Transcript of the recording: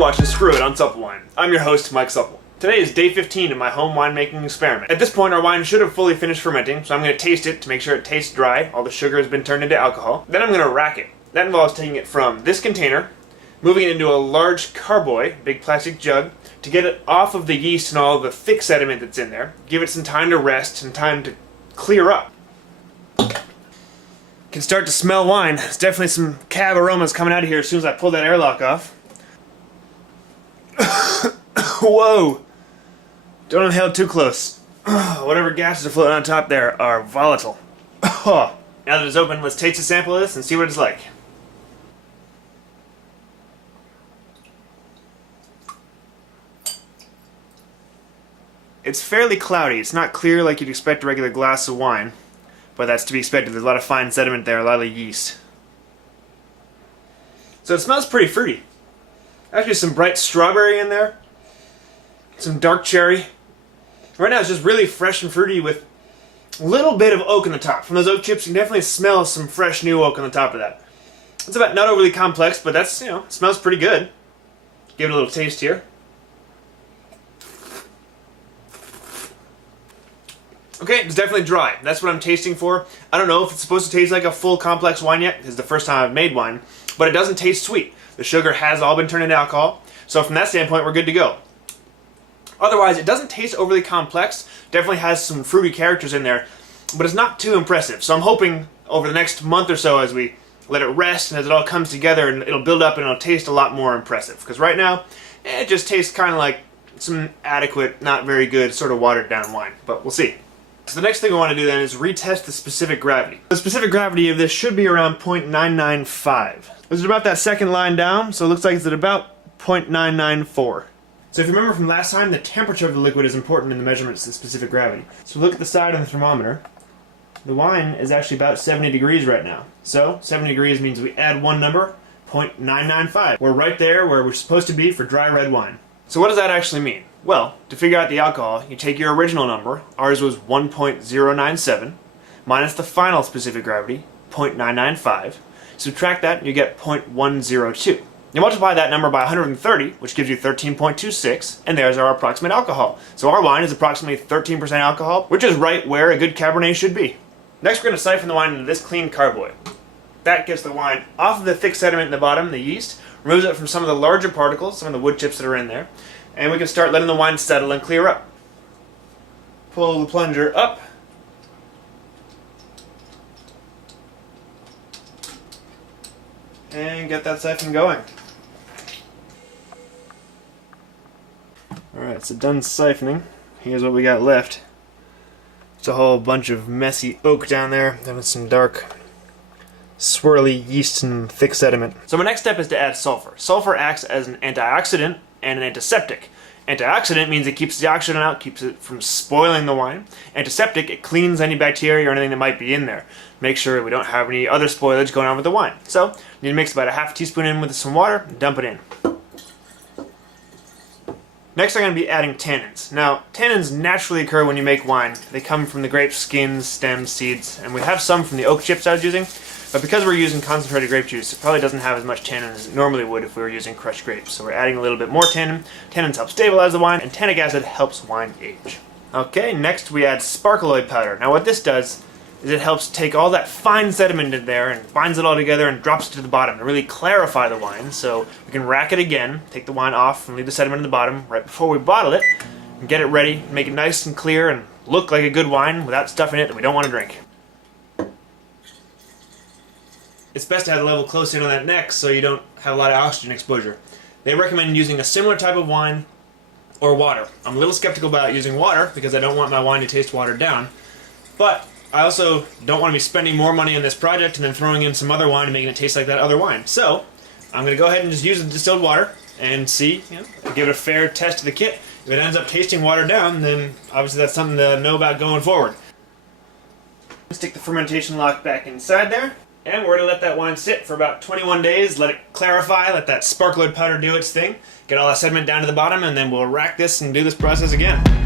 watching Screw It on Supple Wine. I'm your host, Mike Supple. Today is day 15 of my home winemaking experiment. At this point, our wine should have fully finished fermenting, so I'm going to taste it to make sure it tastes dry. All the sugar has been turned into alcohol. Then I'm going to rack it. That involves taking it from this container, moving it into a large carboy, big plastic jug, to get it off of the yeast and all of the thick sediment that's in there. Give it some time to rest and time to clear up. Can start to smell wine. There's definitely some cab aromas coming out of here as soon as I pull that airlock off. Whoa! Don't inhale too close. Whatever gases are floating on top there are volatile. Now that it's open, let's taste a sample of this and see what it's like. It's fairly cloudy. It's not clear like you'd expect a regular glass of wine, but that's to be expected. There's a lot of fine sediment there, a lot of yeast. So it smells pretty fruity. Actually, some bright strawberry in there, some dark cherry. Right now it's just really fresh and fruity with a little bit of oak in the top. From those oak chips, you can definitely smell some fresh new oak on the top of that. It's about not overly complex, but that's, it smells pretty good. Give it a little taste here. Okay, it's definitely dry. That's what I'm tasting for. I don't know if it's supposed to taste like a full complex wine yet. This is the first time I've made wine, but it doesn't taste sweet. The sugar has all been turned into alcohol, so from that standpoint, we're good to go. Otherwise, it doesn't taste overly complex. Definitely has some fruity characters in there, but it's not too impressive. So I'm hoping over the next month or so, as we let it rest and as it all comes together, and it'll build up and it'll taste a lot more impressive. Because right now, it just tastes kind of like some adequate, not very good, sort of watered down wine. But we'll see. So the next thing I want to do then is retest the specific gravity. The specific gravity of this should be around 0.995. This is about that second line down, so it looks like it's at about 0.994. So if you remember from last time, the temperature of the liquid is important in the measurements of specific gravity. So look at the side of the thermometer. The wine is actually about 70 degrees right now. So 70 degrees means we add one number, 0.995. We're right there where we're supposed to be for dry red wine. So what does that actually mean? Well, to figure out the alcohol, you take your original number, ours was 1.097, minus the final specific gravity, 0.995. Subtract that and you get 0.102. You multiply that number by 130, which gives you 13.26, and there's our approximate alcohol. So our wine is approximately 13% alcohol, which is right where a good Cabernet should be. Next we're going to siphon the wine into this clean carboy. That gets the wine off of the thick sediment in the bottom, the yeast, removes it from some of the larger particles, some of the wood chips that are in there, and we can start letting the wine settle and clear up. Pull the plunger up. And get that siphon going. Alright, so done siphoning. Here's what we got left. It's a whole bunch of messy oak down there. Then with some dark, swirly yeast and thick sediment. So my next step is to add sulfur. Sulfur acts as an antioxidant and an antiseptic. Antioxidant means it keeps the oxygen out, keeps it from spoiling the wine. Antiseptic, it cleans any bacteria or anything that might be in there. Make sure we don't have any other spoilage going on with the wine. So, you need to mix about a half teaspoon in with some water and dump it in. Next I'm going to be adding tannins. Now, tannins naturally occur when you make wine. They come from the grape skins, stems, seeds, and we have some from the oak chips I was using. But because we're using concentrated grape juice, it probably doesn't have as much tannin as it normally would if we were using crushed grapes. So we're adding a little bit more tannin. Tannins help stabilize the wine, and tannic acid helps wine age. Okay, next we add sparkleoid powder. Now what this does is it helps take all that fine sediment in there and binds it all together and drops it to the bottom to really clarify the wine. So we can rack it again, take the wine off and leave the sediment in the bottom right before we bottle it, and get it ready, make it nice and clear and look like a good wine without stuff in it that we don't want to drink. It's best to have the level close in on that neck so you don't have a lot of oxygen exposure. They recommend using a similar type of wine or water. I'm a little skeptical about using water because I don't want my wine to taste watered down, but I also don't want to be spending more money on this project and then throwing in some other wine and making it taste like that other wine. So I'm going to go ahead and just use the distilled water and see, give it a fair test of the kit. If it ends up tasting watered down, then obviously that's something to know about going forward. Stick the fermentation lock back inside there. And we're going to let that wine sit for about 21 days, let it clarify, let that sparkleoid powder do its thing, get all that sediment down to the bottom, and then we'll rack this and do this process again.